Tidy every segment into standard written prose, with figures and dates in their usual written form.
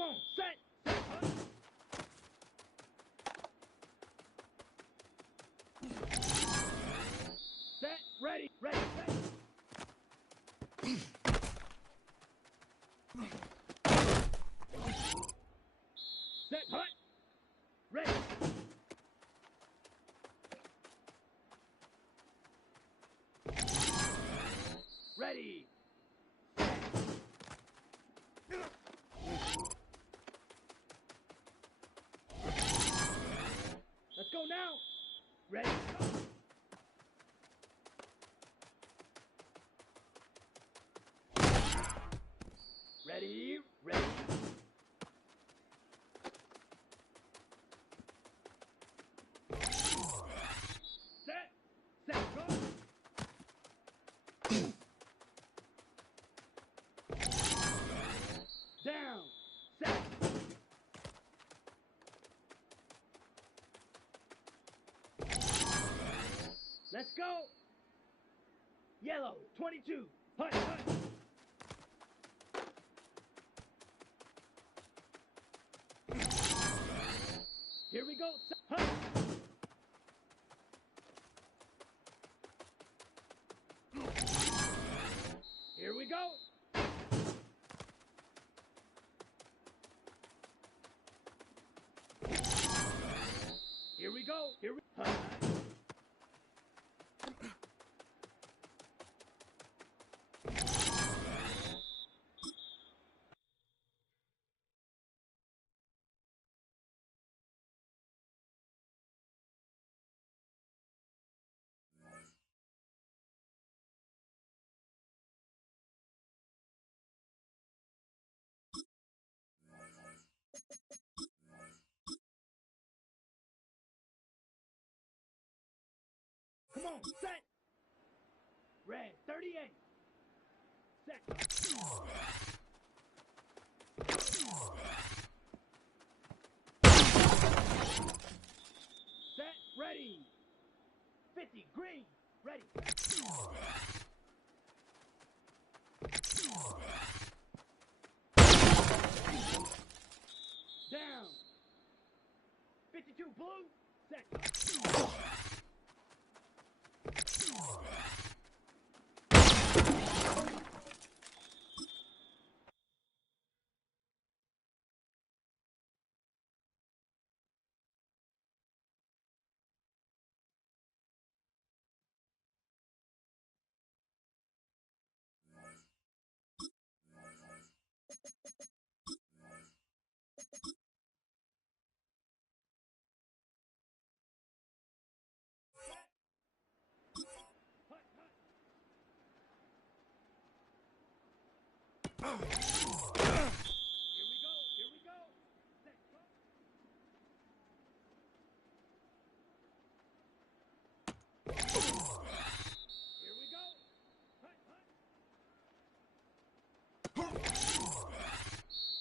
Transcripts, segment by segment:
Come on, set, hut. Set, ready, set. Set, hut. Ready. Ready. Let's go now. Ready. Go. Ready. Ready. Set. Set. Go. Down. Set. Let's go. Yellow, 22. Hut, hut. Here we go. Hut. Here we go. Here we go. Here we go. Come on, set. Red, 38. Set. Set, ready. 50, green, ready. Down. 52, blue, set. Here we go, here we go. Set, go. Here we go. Hut, hut.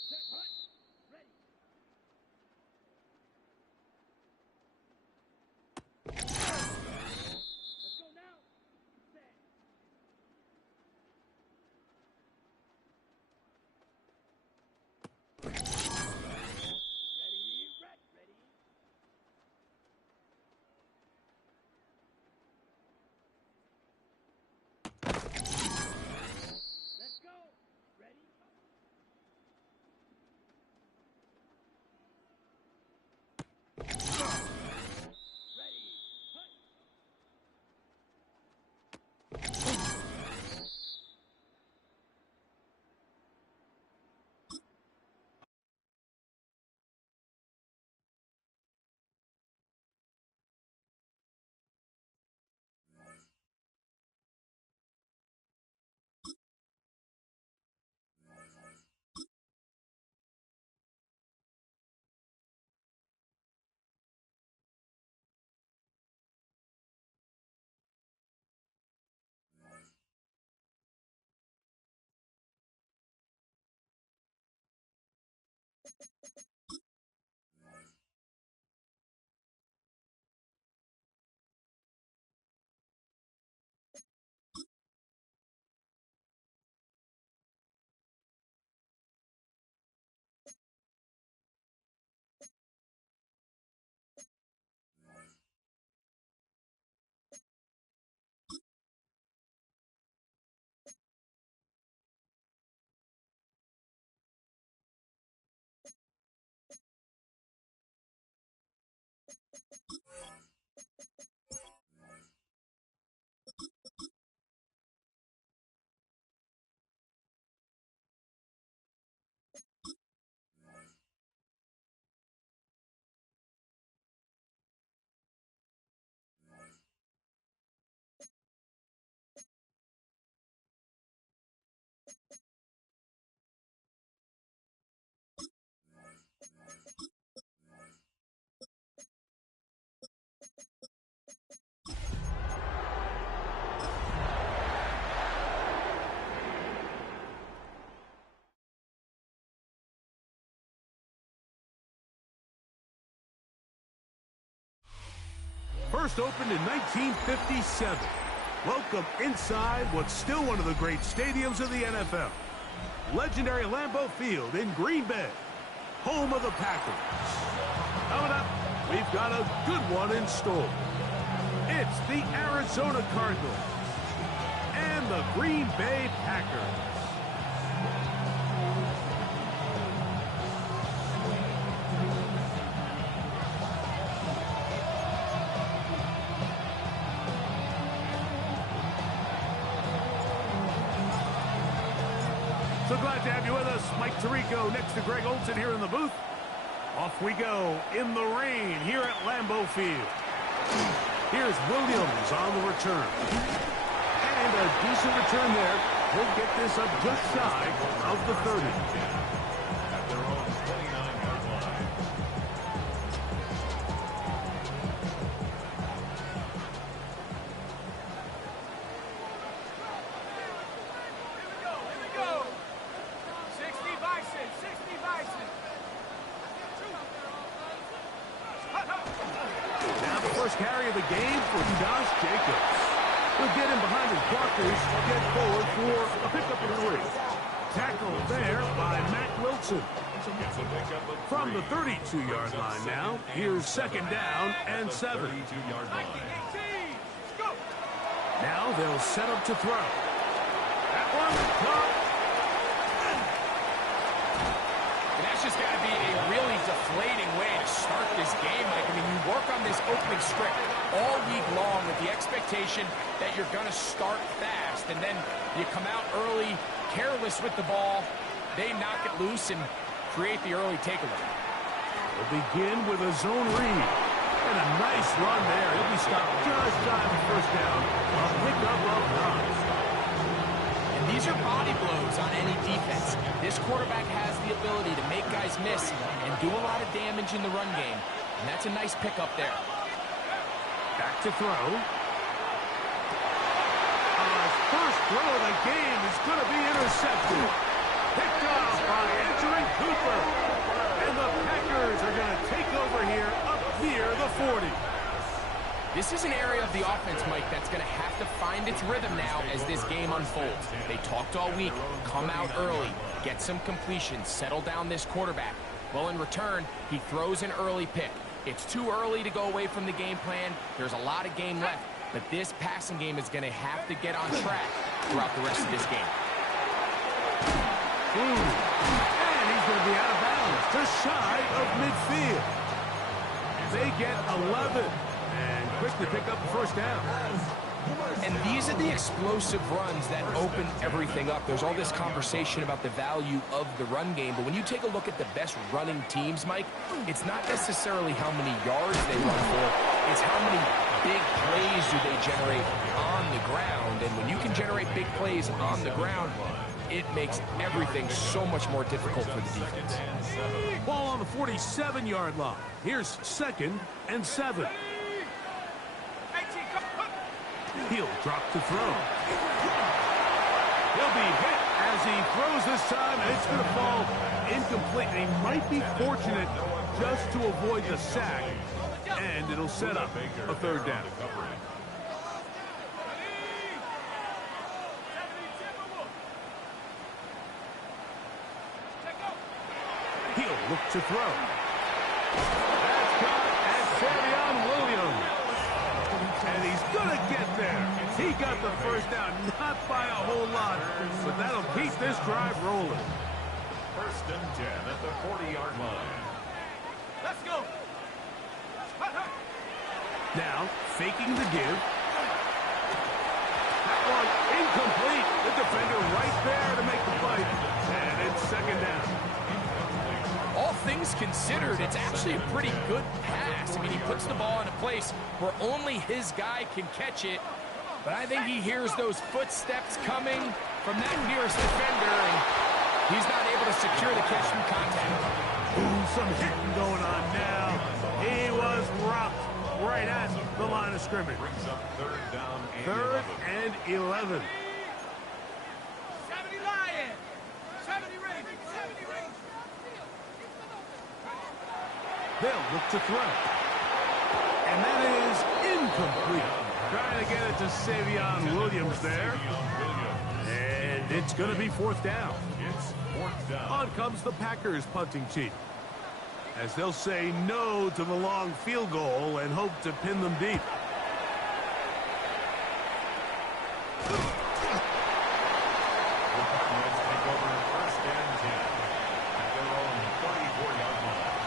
Set, hut. Ready. Let's go now. Set. first opened in 1957. Welcome inside what's still one of the great stadiums of the NFL. Legendary Lambeau Field in Green Bay, home of the Packers. Coming up, we've got a good one in store. It's the Arizona Cardinals and the Green Bay Packers. So glad to have you with us. Mike Tirico next to Greg Olson here in the booth. Off we go in the rain here at Lambeau Field. Here's Williams on the return. And a decent return there. He'll get this up just shy of the 30. At their own 29-yard line. Here we go. 60 Bison, 60 Bison. Now the first carry of the game for Josh Jacobs. He'll get him behind his blockers, get forward for a pickup of 3. Tackled there by Matt Wilson. From the 32-yard line now, here's second down and 7. 32-yard line. Now they'll set up to throw. That one caught. And that's just got to be a really deflating way to start this game, Mike. I mean, you work on this opening script all week long with the expectation that you're going to start fast, and then you come out early, careless with the ball. They knock it loose and create the early takeaway. We'll begin with a zone read. And a nice run there. He'll be stopped just shy of the first down. A pickup of 9. And these are body blows on any defense. This quarterback has the ability to make guys miss and do a lot of damage in the run game. And that's a nice pickup there. Back to throw. His first throw of the game is going to be intercepted. Picked off by entering Cooper. And the Packers are going to take over here up near the 40. This is an area of the offense, Mike, that's going to have to find its rhythm now as this game unfolds. They talked all week, come out early, get some completions, settle down this quarterback. Well, in return, he throws an early pick. It's too early to go away from the game plan. There's a lot of game left, but this passing game is going to have to get on track throughout the rest of this game. And he's going to be out of bounds, just shy of midfield. They get 11 and quickly pick up the first down. And these are the explosive runs that open everything up. There's all this conversation about the value of the run game, but when you take a look at the best running teams, Mike, it's not necessarily how many yards they run for, it's how many big plays do they generate on the ground. And when you can generate big plays on the ground, it makes everything so much more difficult for the defense. Ball on the 47-yard line. Here's second and 7. He'll drop to throw. He'll be hit as he throws this time, and it's going to fall incomplete. He might be fortunate just to avoid the sack, and it'll set up a third down. He'll look to throw. That's caught at Savion Williams. And he's going to get there. He got the first down, not by a whole lot, but that'll keep this drive rolling. First and 10 at the 40-yard line. Let's go. Now, faking the give. That one incomplete. The defender right there to make the play. And it's second down. All things considered, it's actually a pretty good pass. I mean, he puts the ball in a place where only his guy can catch it. But I think he hears those footsteps coming from that nearest defender, and he's not able to secure the catch from contact. Ooh, some hitting going on now. He was rocked right at the line of scrimmage. Brings up third down and Third 11. and 11. 70 Lions. 70 Ravens. 70 Ravens. They'll look to throw. And that is incomplete. Trying to get it to Savion Williams there. And it's going to be fourth down. It's fourth down. On comes the Packers punting team, as they'll say no to the long field goal and hope to pin them deep. The Cardinals take over first and 10 at their own 34-yard line.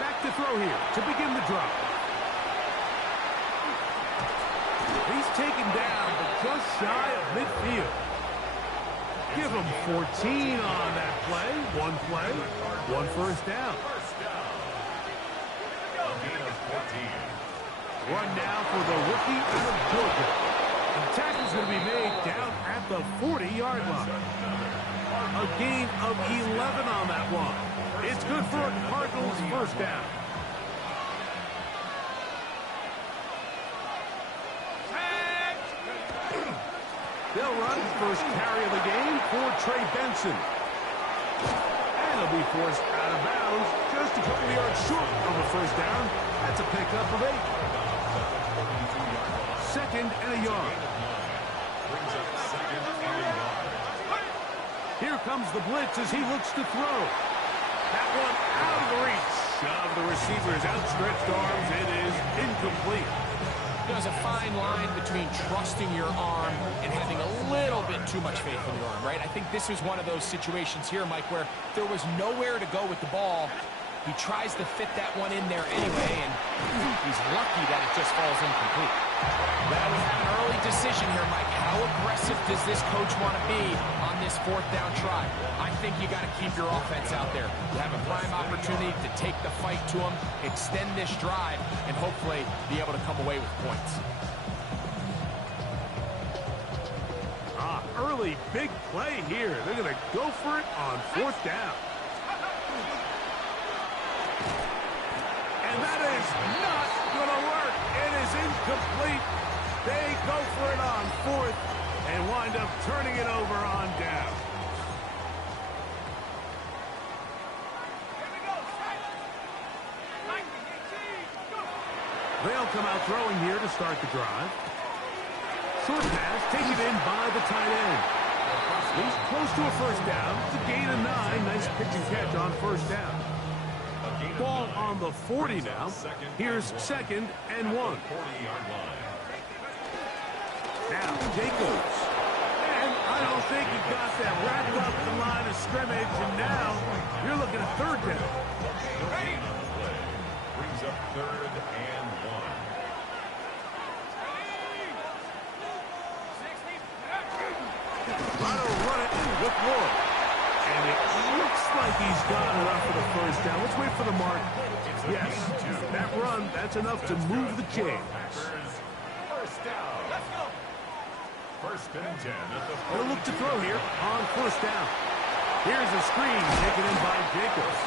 Back to throw here to begin the drive. He's taken down, but just shy of midfield. Give him 14 on that play. One first down. First down. A gain of 14. Run now for the rookie out of Georgia. The tackle's going to be made down at the 40-yard line. A gain of 11 on that one. It's good for a Cardinals first down. They'll run first carry of the game for Trey Benson. And he'll be forced out of bounds just a couple yards short of a first down. That's a pickup of 8. Second and a yard. Brings up second and a yard. Here comes the blitz as he looks to throw. That one out of the reach of the receiver's outstretched arms. It is incomplete. There's a fine line between trusting your arm and having a little bit too much faith in your arm, right? I think this is one of those situations here, Mike, where there was nowhere to go with the ball. He tries to fit that one in there anyway, and he's lucky that it just falls incomplete. That was an early decision here, Mike. How aggressive does this coach want to be on this fourth down try? I think you got to keep your offense out there. You have a prime opportunity to take the fight to them, extend this drive, and hopefully be able to come away with points. Early big play here. They're going to go for it on fourth down. And that is not going to work. It is incomplete. They go for it on fourth and wind up turning it over on down. They'll come out throwing here to start the drive. Short pass taken in by the tight end. He's close to a first down. It's a gain of 9. Nice pitch and catch on first down. Ball on the 40 now. Here's second and 1. 40-yard line. Now, Jacobs. And I don't think he got that wrapped up the line of scrimmage, and now you're looking at third down. Ready? Brings up third and 1. Trying to run it with Ward. And it looks like he's got enough for the first down. Let's wait for the mark. Yes, that run, that's enough to move the chains. First down. Let's go. First and 10 at the 40. They'll look to throw here on first down. Here's a screen taken in by Jacobs.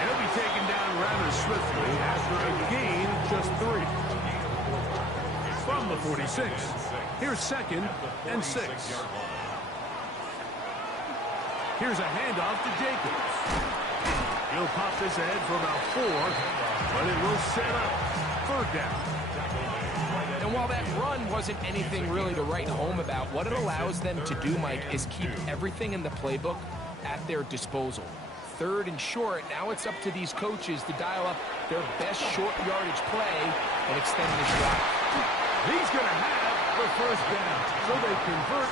And he'll be taken down rather swiftly after a gain of just 3. From the 46. Here's second and 6. Here's a handoff to Jacobs. He'll pop this ahead for about 4, but it will set up third down. And while that run wasn't anything really to write home about, what it allows them to do, Mike, is keep everything in the playbook at their disposal. Third and short, now it's up to these coaches to dial up their best short yardage play and extend this drive. He's going to have the first down, so they convert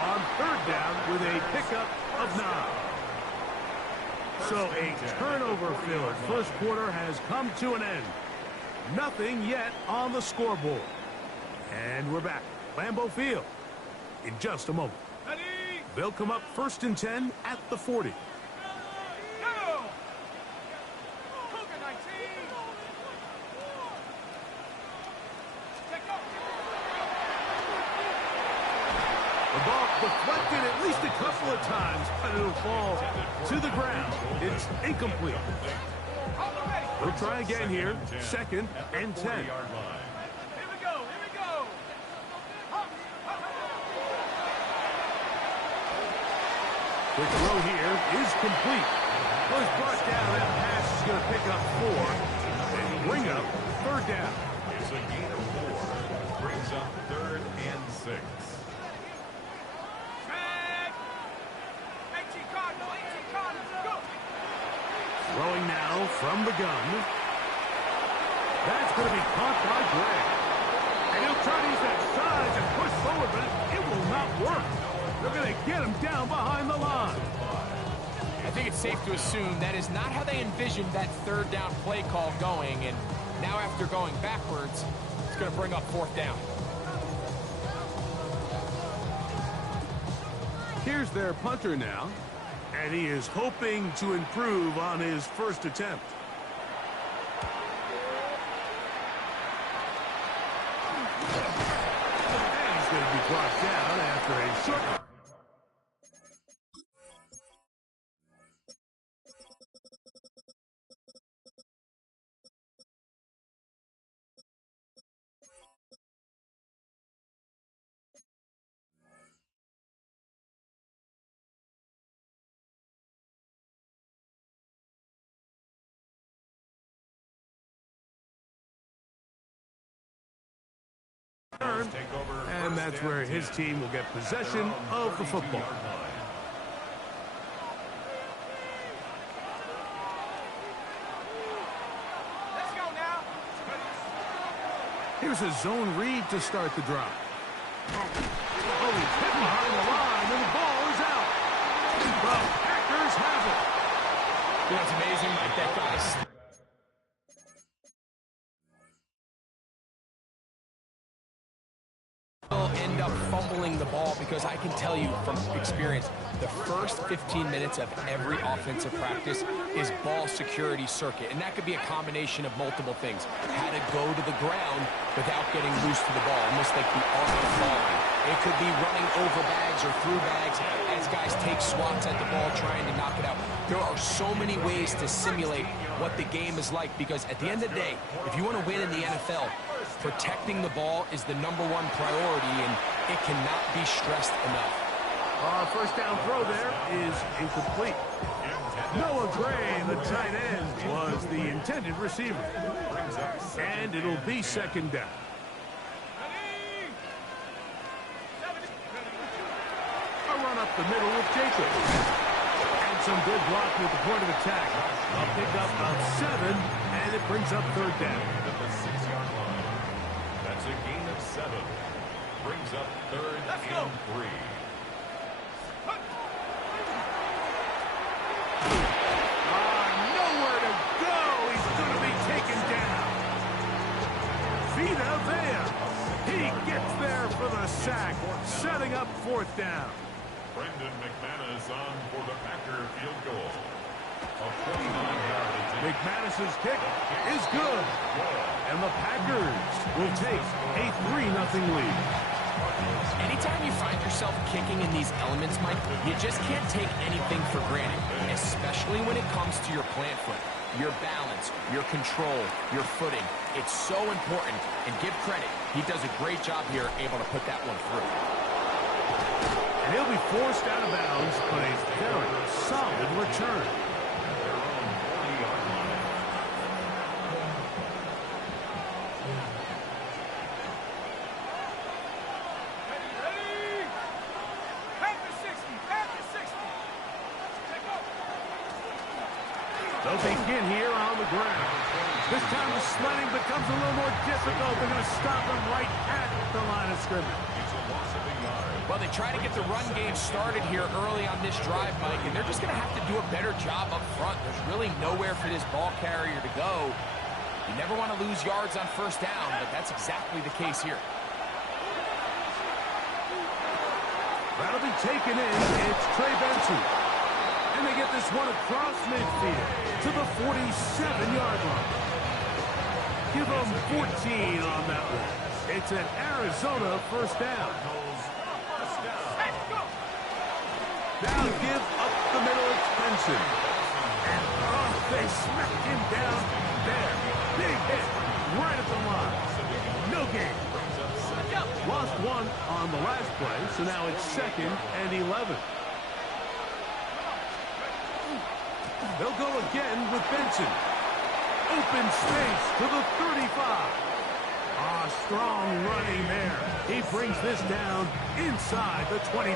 on third down with a pickup of 9. So a turnover-filled first quarter has come to an end. Nothing yet on the scoreboard. And we're back. Lambeau Field in just a moment. They'll come up first and 10 at the 40. The ball deflected at least a couple of times, but it'll fall to the ground. It's incomplete. We'll try again here. Second and 10. The throw here is complete. Well, it's brought down. That pass is going to pick up 4 and bring up third down. It's a gain of 4. Brings up 3rd and 6. Throwing now from the gun. That's going to be caught by Gray. And he'll try to use that size and push forward, but it will not work. They're going to get him down behind the line. I think it's safe to assume that is not how they envisioned that third down play call going, and now after going backwards, it's going to bring up 4th down. Here's their punter now, and he is hoping to improve on his first attempt. And he's going to be brought down after a short... And that's where his team will get possession of the football. Let's go now. Here's a zone read to start the drive. Oh, he's hit behind the line, and the ball is out. The Packers have it. You know, it's amazing, Mike, that guy's... will end up fumbling the ball because I can tell you from experience, the first 15 minutes of every offensive practice is ball security circuit. And that could be a combination of multiple things. How to go to the ground without getting loose to the ball, almost like the art of falling. It could be running over bags or through bags as guys take swats at the ball trying to knock it out. There are so many ways to simulate what the game is like because at the end of the day, if you want to win in the NFL, protecting the ball is the #1 priority, and it cannot be stressed enough. First down throw there is incomplete. Noah Gray, the tight end, was the intended receiver. And it'll be 2nd down. A run up the middle with Jacobs. And some good blocking at the point of attack. A pickup of 7, and it brings up 3rd down. At the 6-yard line. That's a gain of 7. Brings up 3rd and 3. Nowhere to go. He's going to be taken down. Vita Vea. He gets there for the sack, setting up 4th down. Brendan McManus on for the Packer field goal. A 29-yard attempt. McManus's kick is good. And the Packers will take a 3-0 lead. Anytime you find yourself kicking in these elements, Mike, you just can't take anything for granted, especially when it comes to your plant foot, your balance, your control, your footing. It's so important, and give credit. He does a great job here, able to put that one through. And he'll be forced out of bounds on a very solid return. Their own 40-yard line. Ready. Packers 60. Packers 60. Take off. They'll begin here on the ground. This time the sledding becomes a little more difficult. They're going to stop him right at the line of scrimmage. It's a loss of a yard. Well, they try to get the run game started here early on this drive, Mike, and they're just going to have to do a better job up front. There's really nowhere for this ball carrier to go. You never want to lose yards on 1st down, but that's exactly the case here. That'll be taken in. It's Trey Benson. And they get this one across midfield to the 47-yard line. Give them 14 on that one. It's an Arizona 1st down. Now give up the middle extension. And they smacked him down there. Big hit right at the line. No gain. Lost 1 on the last play, so now it's 2nd and 11. They'll go again with Benson. Open space to the 35. Ah, strong running there. He brings this down inside the 25.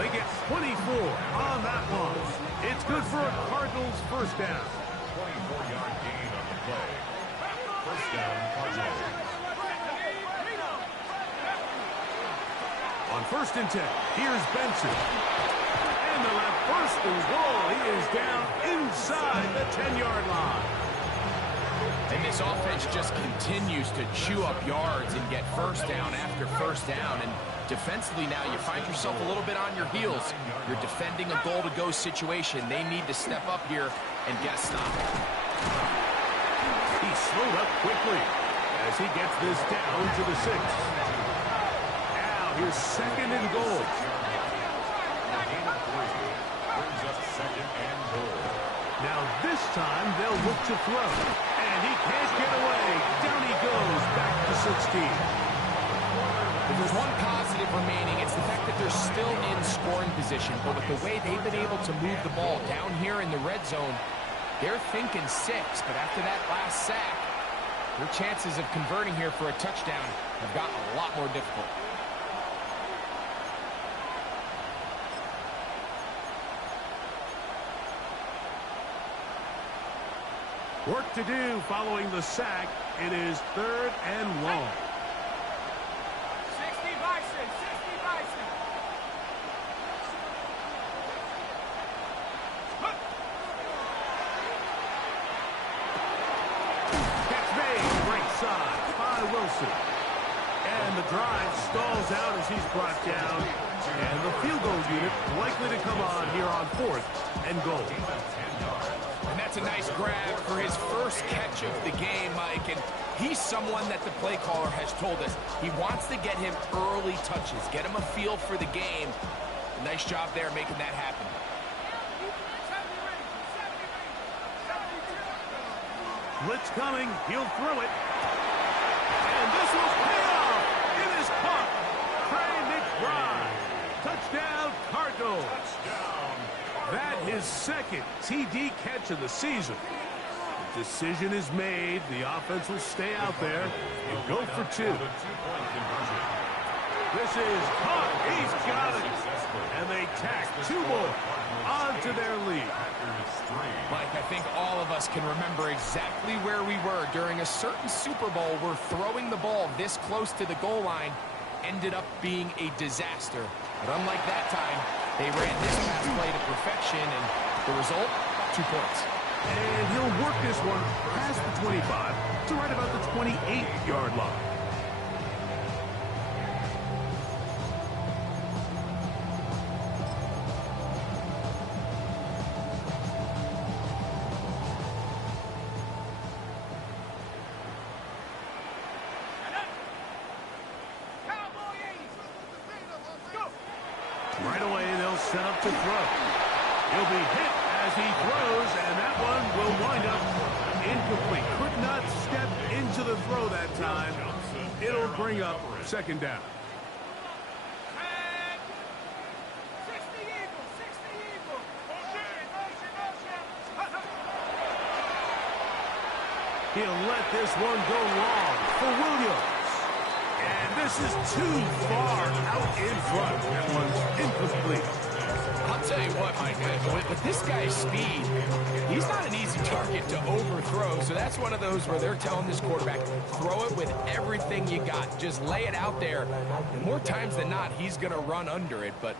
They get 24 on that one. It's good for a Cardinals first down. 24-yard gain on the play. First down, Cardinals. On 1st and 10, here's Benson. And the left first and goal. He is down inside the 10-yard line. And this offense just continues to chew up yards and get first down after first down. And defensively now, you find yourself a little bit on your heels. You're defending a goal-to-go situation. They need to step up here and get a stop. He slowed up quickly as he gets this down to the 6. Now here's 2nd and goal. Brings up 2nd and goal. Now this time they'll look to throw. And he can't get away. Down he goes back to 16. If there's one positive remaining, it's the fact that they're still in scoring position. But with the way they've been able to move the ball down here in the red zone, they're thinking 6. But after that last sack, their chances of converting here for a touchdown have gotten a lot more difficult. Work to do following the sack. It is 3rd and long. 60 Bison, 60 Bison. Catch made right side by Wilson. And the drive stalls out as he's brought down. And the field goal unit likely to come on here on 4th and goal. And that's a nice grab for his first catch of the game, Mike. And he's someone that the play caller has told us he wants to get him early touches, get him a feel for the game. Nice job there making that happen. Blitz coming. He'll throw it. And this will pay off. It is caught. Trey McBride. Touchdown, Cardinals. That his 2nd TD catch of the season. The decision is made. The offense will stay out there and go for 2. This is caught. He's got it. And they tack 2 more onto their lead. Mike, I think all of us can remember exactly where we were during a certain Super Bowl where throwing the ball this close to the goal line ended up being a disaster. But unlike that time, they ran this pass play to perfection, and the result, 2 points. And he'll work this one past the 25 to right about the 28-yard line. Right away, they'll set up to throw. He'll be hit as he throws, and that one will wind up incomplete. Could not step into the throw that time. It'll bring up 2nd down. 60 Eagles, 60 Eagles. He'll let this one go long for Williams. And this is too far out in front. That one's incomplete. I'll tell you what, Mike, with this guy's speed, he's not an easy target to overthrow. So that's one of those where they're telling this quarterback, throw it with everything you got. Just lay it out there. And more times than not, he's going to run under it. But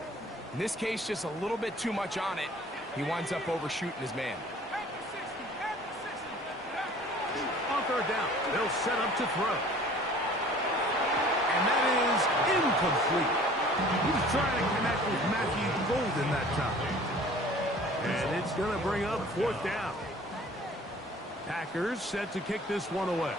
in this case, just a little bit too much on it. He winds up overshooting his man. On 3rd down, they'll set up to throw. And that is incomplete. He was trying to connect with Matthew Golden that time. And it's going to bring up 4th down. Packers set to kick this one away.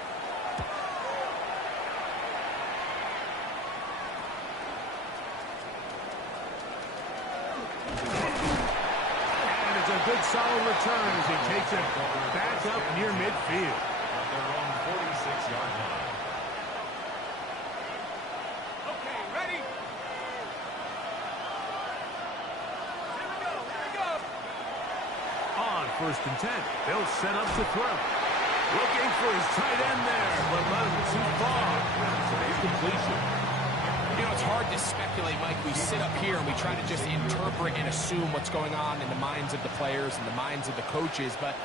And it's a good solid return as he takes it back up near midfield. At their own 46-yard line. Okay, ready? Here we go, here we go. first and 10. They'll set up to throw. Looking for his tight end there, but let him too far. It's an incompletion. You know, it's hard to speculate, Mike. We sit up here and we try to just interpret and assume what's going on in the minds of the players and the minds of the coaches, but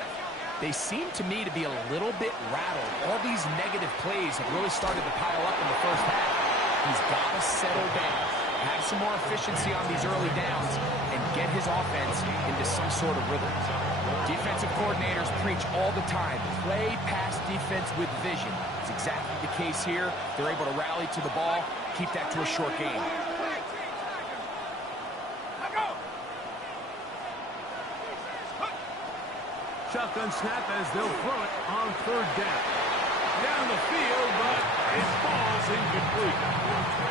they seem to me to be a little bit rattled. All these negative plays have really started to pile up in the first half. He's got to settle down, have some more efficiency on these early downs, and get his offense into some sort of rhythm. Defensive coordinators preach all the time, play pass defense with vision. It's exactly the case here. They're able to rally to the ball, keep that to a short game. Shotgun snap as they'll throw it on third down. Down the field, but it falls incomplete.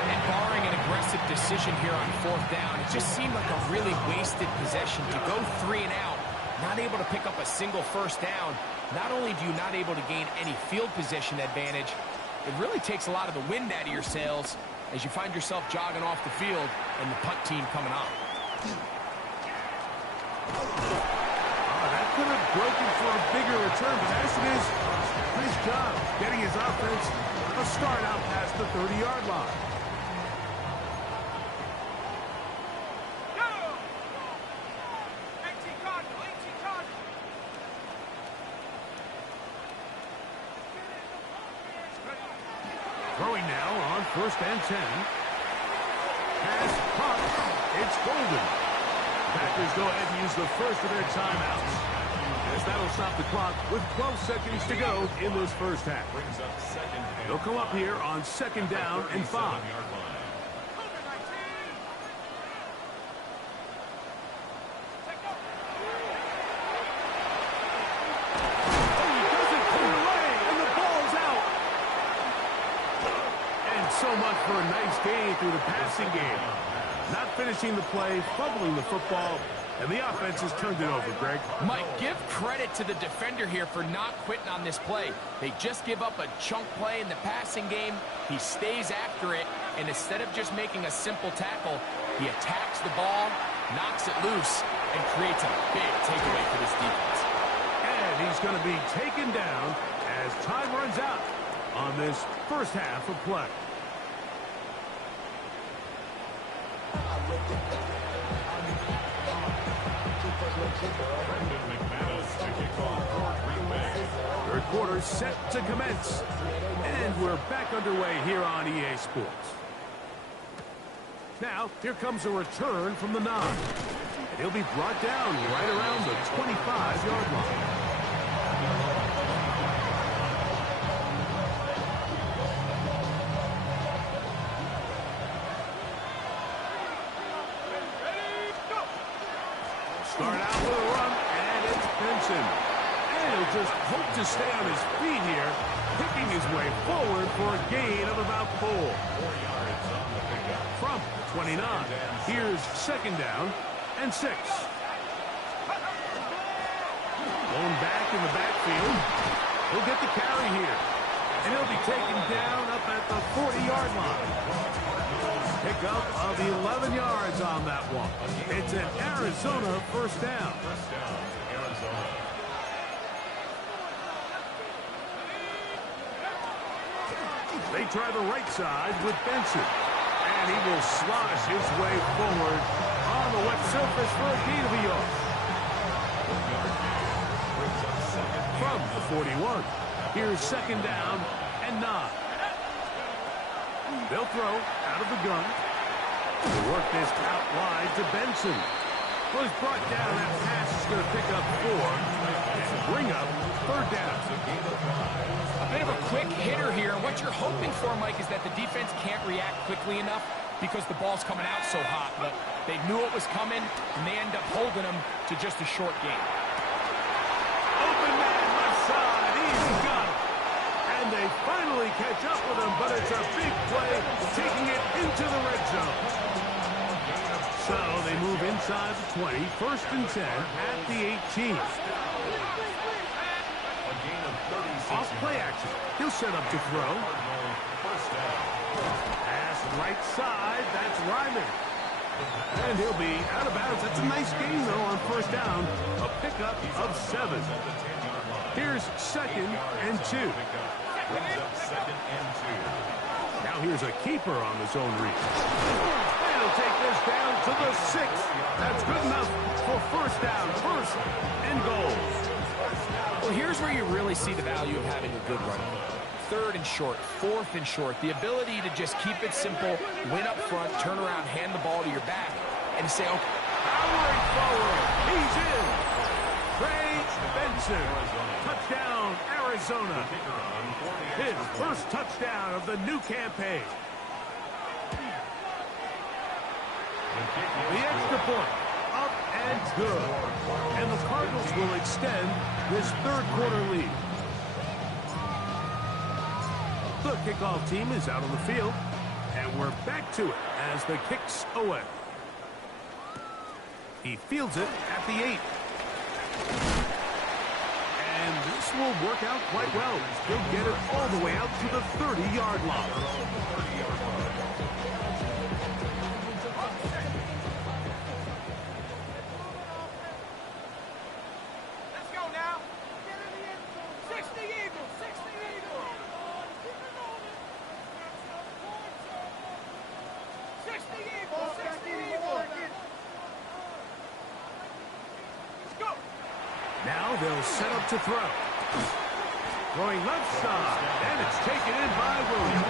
And barring an aggressive decision here on fourth down, it just seemed like a really wasted possession to go 3 and out, not able to pick up a single first down. Not only do you not able to gain any field position advantage, it really takes a lot of the wind out of your sails as you find yourself jogging off the field and the punt team coming on. That could have broken for a bigger return, but as it is, nice job getting his offense a start out past the 30-yard line. Throwing now on first and 10. Pass caught. It's golden. Packers go ahead and use the first of their timeouts, as that'll stop the clock with 12 seconds to go in this first half. They'll come up here on second down and 5. So much for a nice gain through the passing game. Not finishing the play, fumbling the football, and the offense has turned it over, Greg. Mike, give credit to the defender here for not quitting on this play. They just give up a chunk play in the passing game. He stays after it, and instead of just making a simple tackle, he attacks the ball, knocks it loose, and creates a big takeaway for this defense. And he's going to be taken down as time runs out on this first half of play. Third quarter set to commence. And we're back underway here on EA Sports. Now, here comes a return from the 9. And he'll be brought down right around the 25-yard line. Start out with a run, and it's Benson. And he'll just hope to stay on his feet here, picking his way forward for a gain of about 4. 4 yards on the pickup. From 29, here's second down and 6. Going back in the backfield. He'll get the carry here. And he'll be taken down up at the 40-yard line. Pickup of 11 yards on that one. It's an Arizona first down. First down, Arizona. They try the right side with Benson. And he will slosh his way forward on the wet surface for a gain of a yard. From the 41, here's second down and 9. They'll throw out of the gun. They work this out wide to Benson. Well, he's brought down. That pass is going to pick up 4 and bring up third down. A bit of a quick hitter here. What you're hoping for, Mike, is that the defense can't react quickly enough because the ball's coming out so hot. But they knew it was coming, and they end up holding them to just a short game. Open man left side. Easy got it. And they finally catch up with him, but it's a big play, taking it into the red zone. So they move inside the 20, first and 10 at the 18. Off play action. He'll set up to throw. First down. Pass right side. That's Ryman. And he'll be out of bounds. That's a nice gain, though, on first down. A pickup of 7. Here's 2nd and 2. Now here's a keeper on the zone read. And he'll take this down to the 6. That's good enough for first down, 1st and goal. Well, here's where you really see the value of having a good run. 3rd and short, 4th and short. The ability to just keep it simple, win up front, turn around, hand the ball to your back, and say, okay. Powering forward. He's in. Trey Benson. Touchdown, Arizona. His first touchdown of the new campaign. The extra point. Up and good. And the Cardinals will extend this 3rd quarter lead. The kickoff team is out on the field. And we're back to it as the kick's away. He fields it at the 8. And this will work out quite well. He'll get it all the way out to the 30-yard line. Let's go now. 60 Eagles, 60 Eagles. 60 Eagles, 60 Eagles. Let's go. Now they'll set up to throw. Throwing left side, and it's taken in by Williams.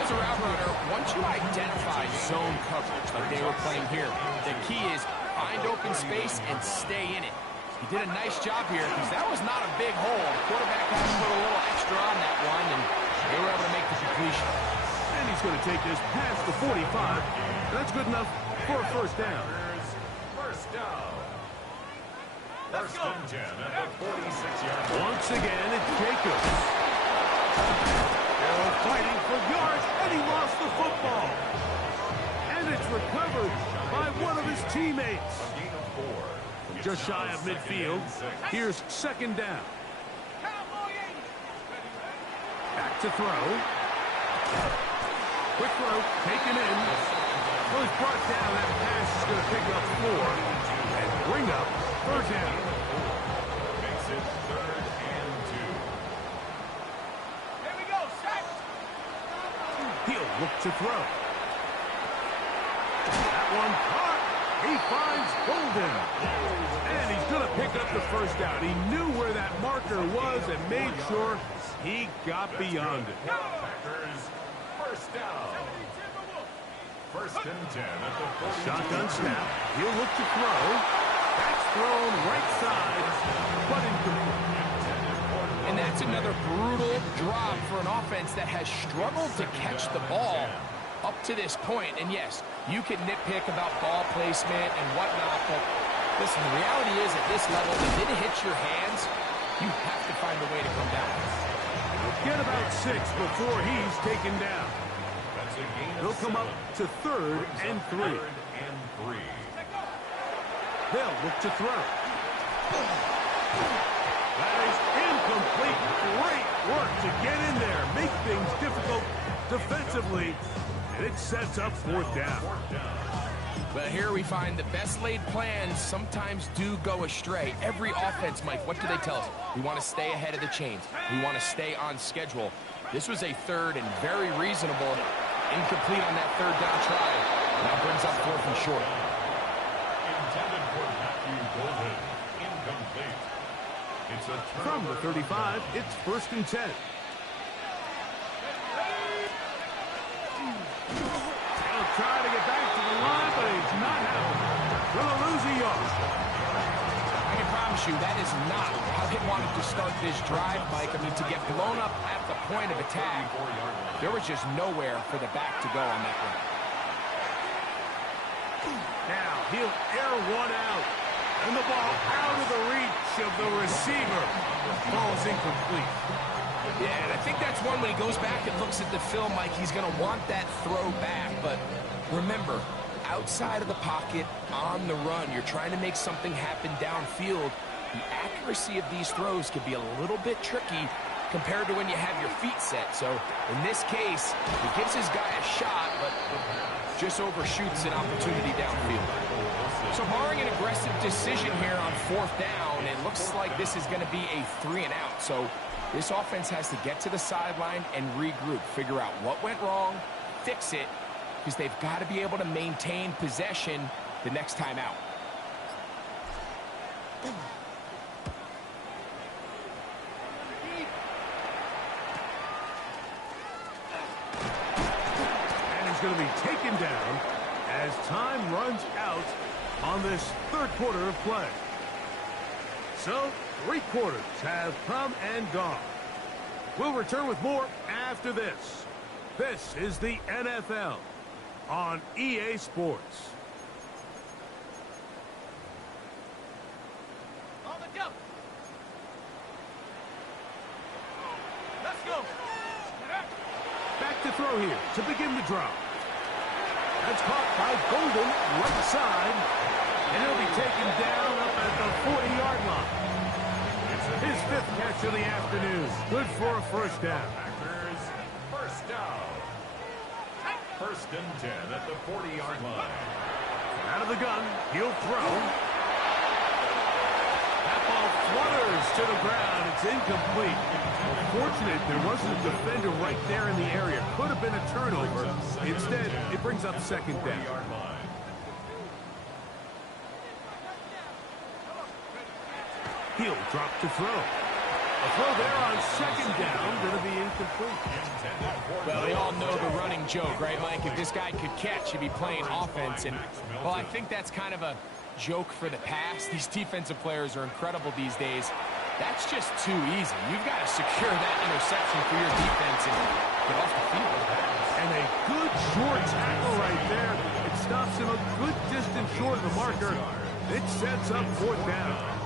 As a route runner, once you identify zone coverage like they were playing here, the key is find open space and stay in it. He did a nice job here because that was not a big hole. The quarterback had to put a little extra on that one, and they were able to make the completion. And he's going to take this past the 45. That's good enough for a first down. First down. First and 10 at the 46-yard line. Once again, it's Jacobs. Still fighting for yards, and he lost the football. And it's recovered by one of his teammates. A gain of 4. Just shy of midfield. Here's 2nd down. Back to throw. Quick throw, taken in. Well, he's brought down. That pass is going to pick up 4 and bring up 3rd down. Makes it 3rd and 2. Here we go, set. He'll look to throw. That one caught. He finds Golden. And he's going to pick up the first down. He knew where that marker was and made sure he got beyond it. Packers, first down. First and 10 at the 40. Shotgun snap. He'll look to throw. That's thrown right side, but incomplete. And that's another brutal drop for an offense that has struggled to catch the ball up to this point. And yes, you can nitpick about ball placement and whatnot, but listen, the reality is at this level, if it hits your hands, you have to find a way to come down. He'll get about 6 before he's taken down. That's a gain of He'll come up 7. to 3rd and 3. 3rd and 3. They'll look to throw. That is incomplete. Great work to get in there, make things difficult defensively, and it sets up 4th down. But here we find the best laid plans sometimes do go astray. Every offense, Mike, what do they tell us? We want to stay ahead of the chains. We want to stay on schedule. This was a 3rd and very reasonable. Incomplete on that 3rd down try. Now brings up 4th and short. Intended for Matthew Golden. Incomplete. It's a From the 35, it's 1st and 10. He'll try to get back to the line, but he's not happening. Will lose a yard. I can promise you that is not how they wanted to start this drive, Mike. I mean, to get blown up at the point of attack, there was just nowhere for the back to go on that one. Now he'll air one out. And the ball out of the reach of the receiver. Ball's incomplete. Yeah, and I think that's one when he goes back and looks at the film, Mike, he's going to want that throw back. But remember, outside of the pocket, on the run, you're trying to make something happen downfield. The accuracy of these throws can be a little bit tricky. compared to when you have your feet set. So in this case, he gives his guy a shot, but just overshoots an opportunity downfield. So barring an aggressive decision here on 4th down, it looks like this is going to be a 3-and-out. So this offense has to get to the sideline and regroup, figure out what went wrong, fix it, because they've got to be able to maintain possession the next time out. And he's going to be taken down as time runs out on this 3rd quarter of play. So 3 quarters have come and gone. We'll return with more after this. This is the NFL on EA Sports. On the jump. Let's go. Back to throw here to begin the drive. That's caught by Golden, right side, and he'll be taken down up at the 40-yard line. His 5th catch of the afternoon. Good for a 1st down. Packers, 1st down. 1st and 10 at the 40-yard line. Out of the gun, he'll throw. That ball flutters to the ground. It's incomplete. Fortunate there wasn't a defender right there in the area. Could have been a turnover. Instead, it brings up 2nd down. He'll drop to throw. A throw there on 2nd down, going to be incomplete. Well, we all know the running joke, right, Mike? If this guy could catch, he'd be playing offense. And, well, I think that's kind of a joke for the past. These defensive players are incredible these days. That's just too easy. You've got to secure that interception for your defense and get off the field. And a good short tackle right there. It stops him a good distance short of the marker. It sets up 4th down.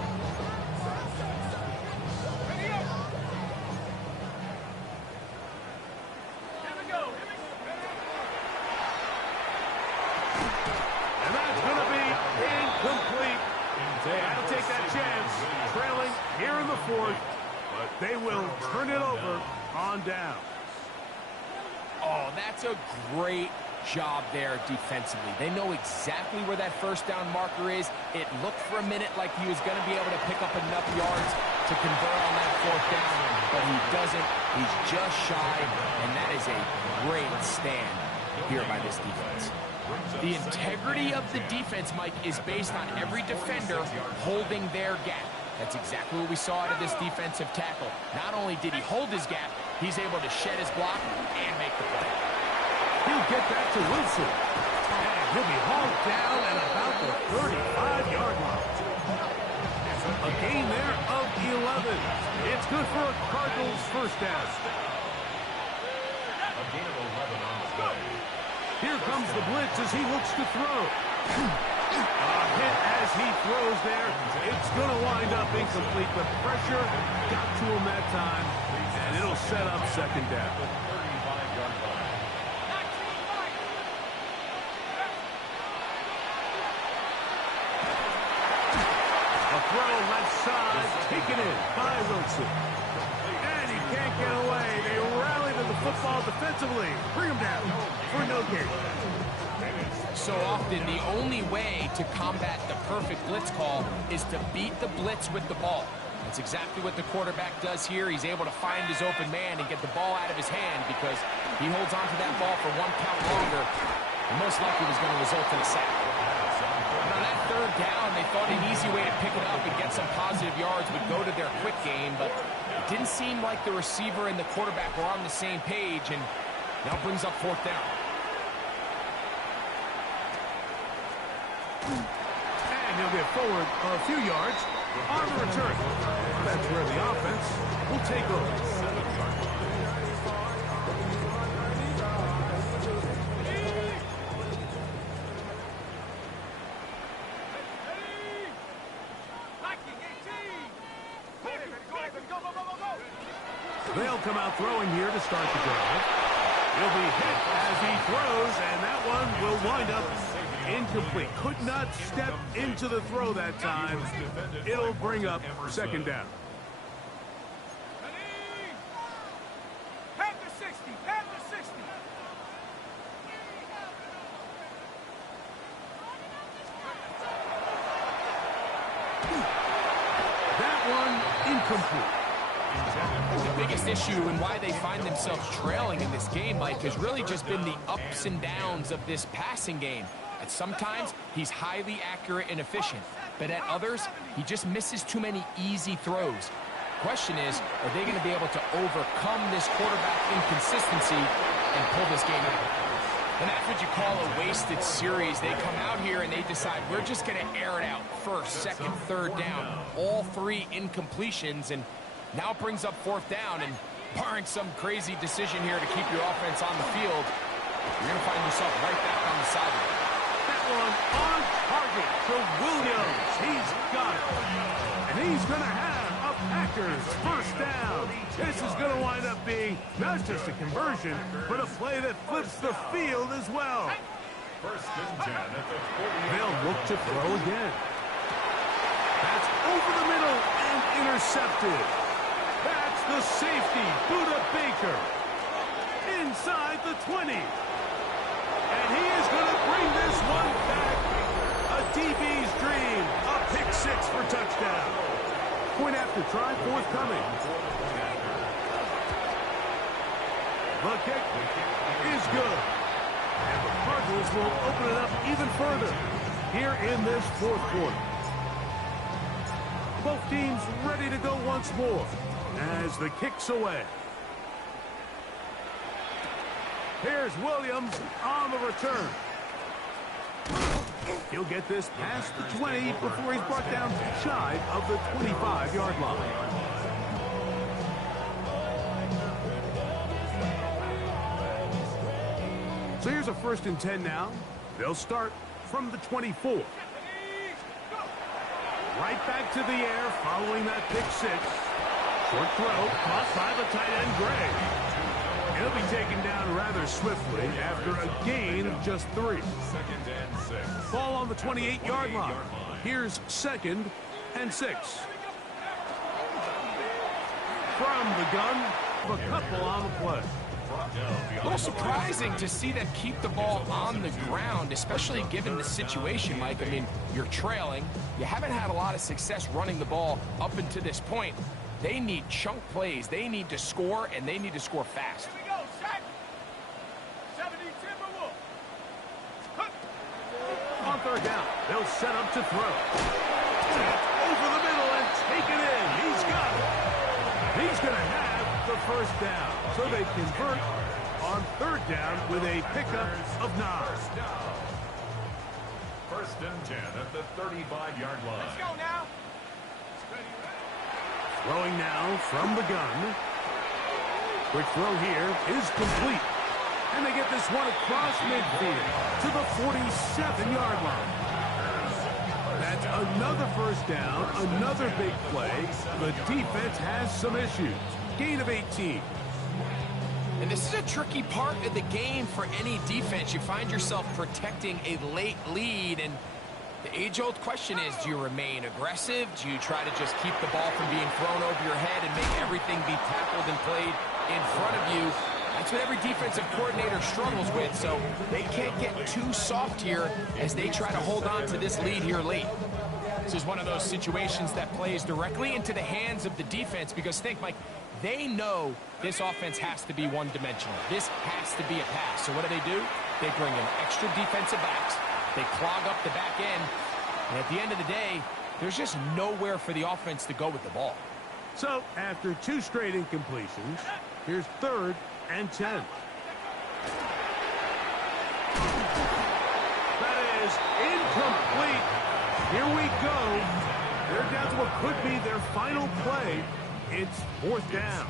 They will turn it over on down. Oh, that's a great job there defensively. They know exactly where that 1st down marker is. It looked for a minute like he was going to be able to pick up enough yards to convert on that 4th down, but he doesn't. He's just shy, and that is a great stand here by this defense. The integrity of the defense, Mike, is based on every defender holding their gap. That's exactly what we saw out of this defensive tackle. Not only did he hold his gap, he's able to shed his block and make the play. He'll get that to Wilson. And he'll be hauled down at about the 35-yard line. A gain there of 11. It's good for a Cardinals 1st down. A gain of 11 on the play. Here comes the blitz as he looks to throw. A hit as he throws there. It's going to wind up incomplete. The pressure got to him that time, and it'll set up 2nd down. A throw left side, taken in by Wilson. And he can't get away. They rally to the football defensively. Bring him down for no gain. So often, the only way to combat the perfect blitz call is to beat the blitz with the ball. That's exactly what the quarterback does here. He's able to find his open man and get the ball out of his hand because he holds on to that ball for 1 count longer. And most likely was going to result in a sack. Now, that 3rd down, they thought an easy way to pick it up and get some positive yards would go to their quick game, but it didn't seem like the receiver and the quarterback were on the same page, and now brings up 4th down. And he'll get forward a few yards on the return. That's where the offense will take over. They'll come out throwing here to start the drive. He'll be hit as he throws, and that one will wind up incomplete. Could not step into the throw that time. It'll bring up 2nd down. one incomplete. The biggest issue and why they find themselves trailing in this game, Mike, has really just been the ups and downs of this passing game. At sometimes, he's highly accurate and efficient, but at others, he just misses too many easy throws. Question is, are they going to be able to overcome this quarterback inconsistency and pull this game out? And that's what you call a wasted series. They come out here and they decide, we're just going to air it out. First, second, third down. All three incompletions, and now it brings up fourth down, and barring some crazy decision here to keep your offense on the field, you're going to find yourself right back on the sideline. That one on target to Williams. He's got it. And he's going to have a Packers first down. This is going to wind up being not just a conversion, but a play that flips the field as well. First and 10 at the 48. They'll look to throw again. That's over the middle and intercepted. That's the safety, Buda Baker. Inside the 20. And he is going to bring this one back. A DB's dream. A pick six for touchdown. Point after try forthcoming. The kick is good. And the Cardinals will open it up even further here in this fourth quarter. Both teams ready to go once more as the kick's away. Here's Williams on the return. He'll get this past the 20 before he's brought down shy of the 25-yard line. So here's a first and 10 now. They'll start from the 24. Right back to the air following that pick six. Short throw caught by the tight end, Gray. He'll be taken down rather swiftly after a gain of just 3. Second and 6. Ball on the 28-yard line. Here's second and 6. From the gun, a couple on the play. A little surprising to see them keep the ball on the ground, especially given the situation, Mike. I mean, you're trailing. You haven't had a lot of success running the ball up until this point. They need chunk plays. They need to score, and they need to score fast. Here we go, set. 70 Timberwolves. On third down, they'll set up to throw. Over the middle and take it in. He's got it. He's going to have the first down. So they convert on third down with a pickup of 9. First and 10 at the 35-yard line. Let's go now. Throwing now from the gun. Quick throw here is complete. And they get this one across midfield to the 47-yard line. That's another first down, another big play. The defense has some issues. Gain of 18. And this is a tricky part of the game for any defense. You find yourself protecting a late lead, and the age-old question is, do you remain aggressive? Do you try to just keep the ball from being thrown over your head and make everything be tackled and played in front of you? That's what every defensive coordinator struggles with, so they can't get too soft here as they try to hold on to this lead here late. This is one of those situations that plays directly into the hands of the defense because think, Mike, they know this offense has to be one-dimensional. This has to be a pass. So what do? They bring in extra defensive backs. They clog up the back end. And at the end of the day, there's just nowhere for the offense to go with the ball. So after 2 straight incompletions, here's third and 10. That is incomplete. Here we go. They're down to what could be their final play. It's fourth down.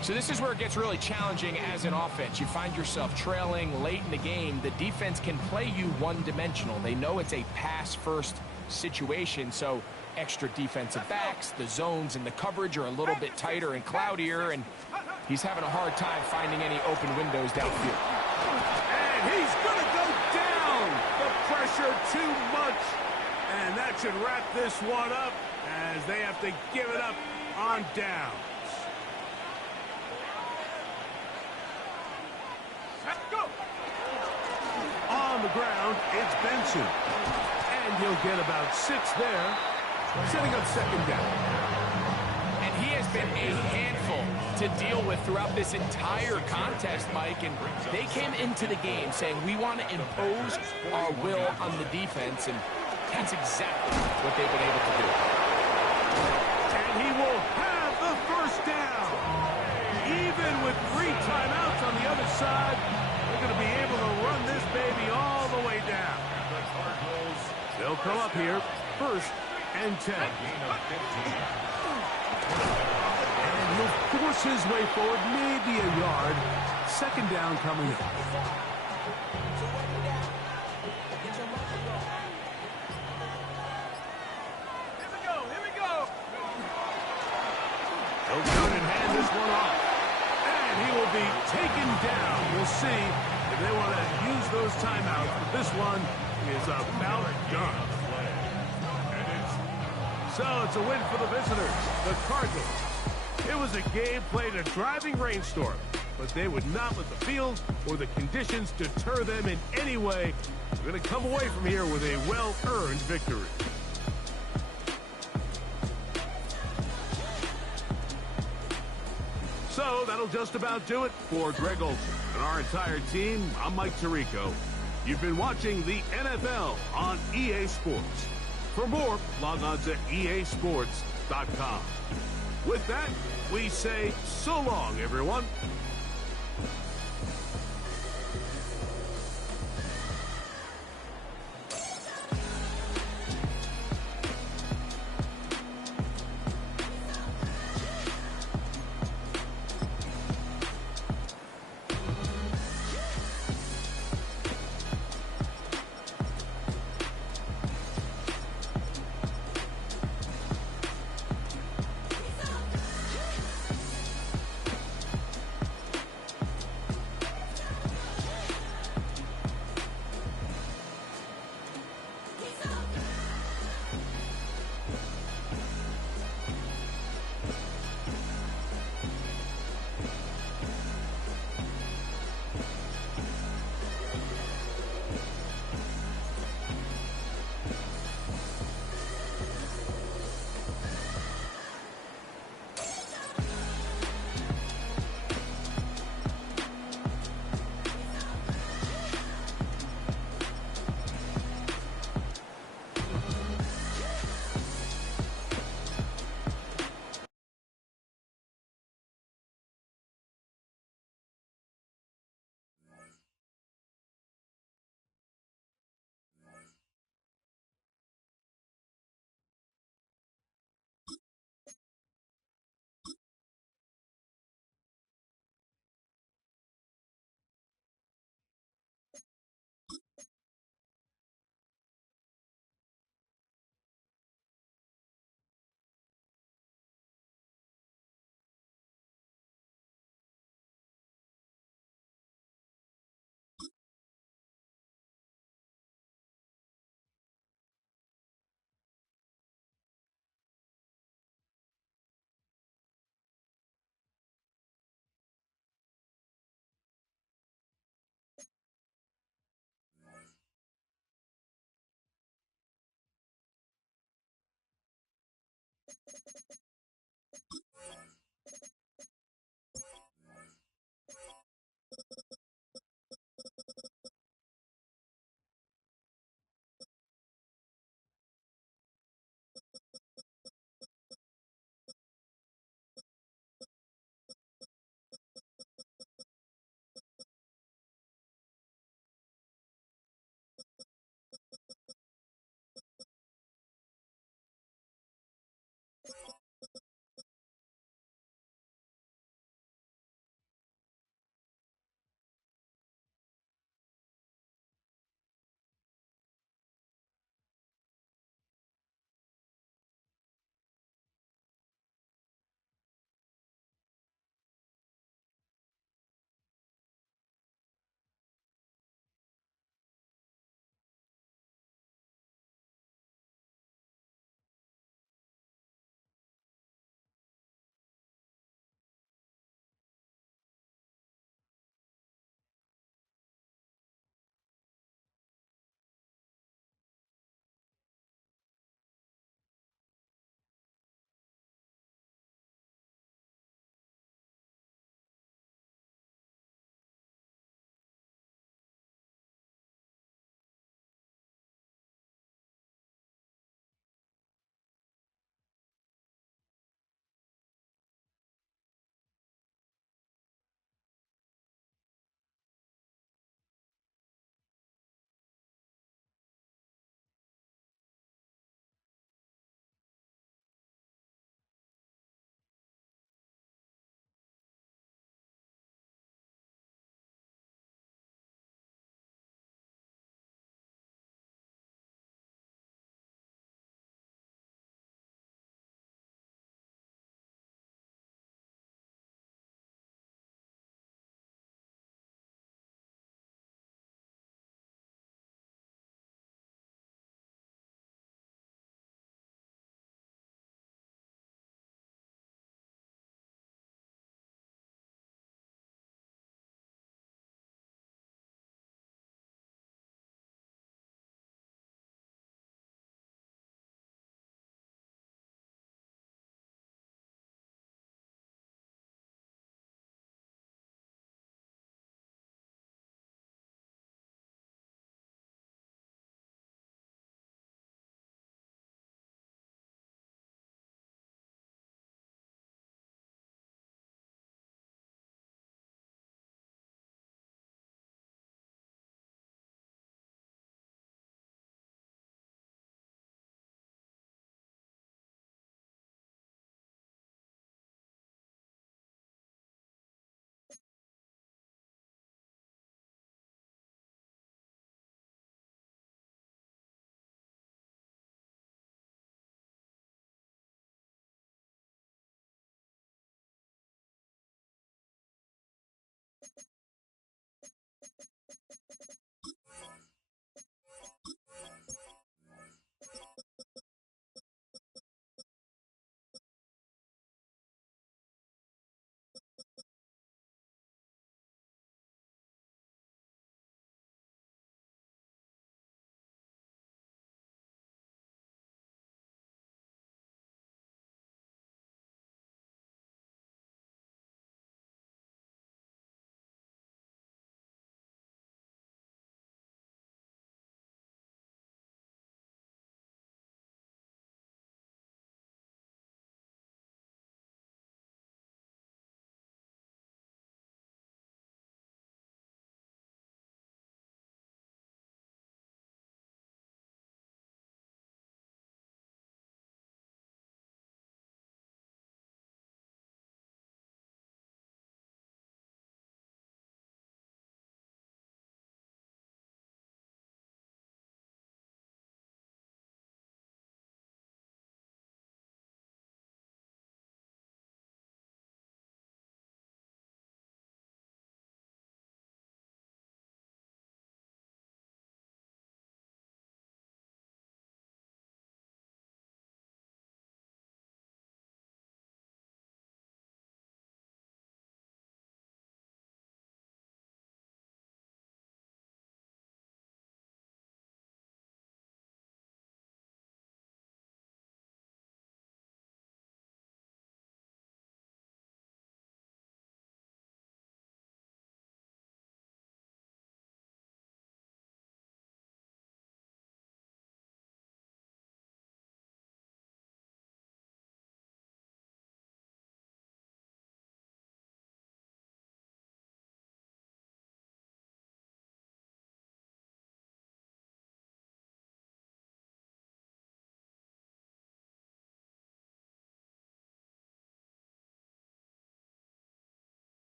So this is where it gets really challenging as an offense. You find yourself trailing late in the game. The defense can play you one-dimensional. They know it's a pass-first situation, so extra defensive backs, the zones and the coverage are a little bit tighter and cloudier, and he's having a hard time finding any open windows downfield. And he's going to go down. The pressure too much. And that should wrap this one up as they have to give it up on downs. Let's go. On the ground, it's Benson. And he'll get about 6 there. setting up second down. And he has been a handful to deal with throughout this entire contest, Mike. And they came into the game saying, we want to impose our will on the defense, and that's exactly what they've been able to do. And he will have the first down. Even with 3 timeouts on the other side, they're going to be able to run this baby all the way down. They'll come up here, 1st and 10. And he'll force his way forward, maybe a yard. 2nd down coming up. Here we go. He'll turn and hand this one off. And he will be taken down. We'll see if they want to use those timeouts, but this one is about done. So it's a win for the visitors, the Cardinals. It was a game played in a driving rainstorm, but they would not let the field or the conditions deter them in any way. They're going to come away from here with a well-earned victory. So that'll just about do it for Greg Olson and our entire team. I'm Mike Tirico. You've been watching the NFL on EA Sports. For more, log on to easports.com. With that, we say so long, everyone.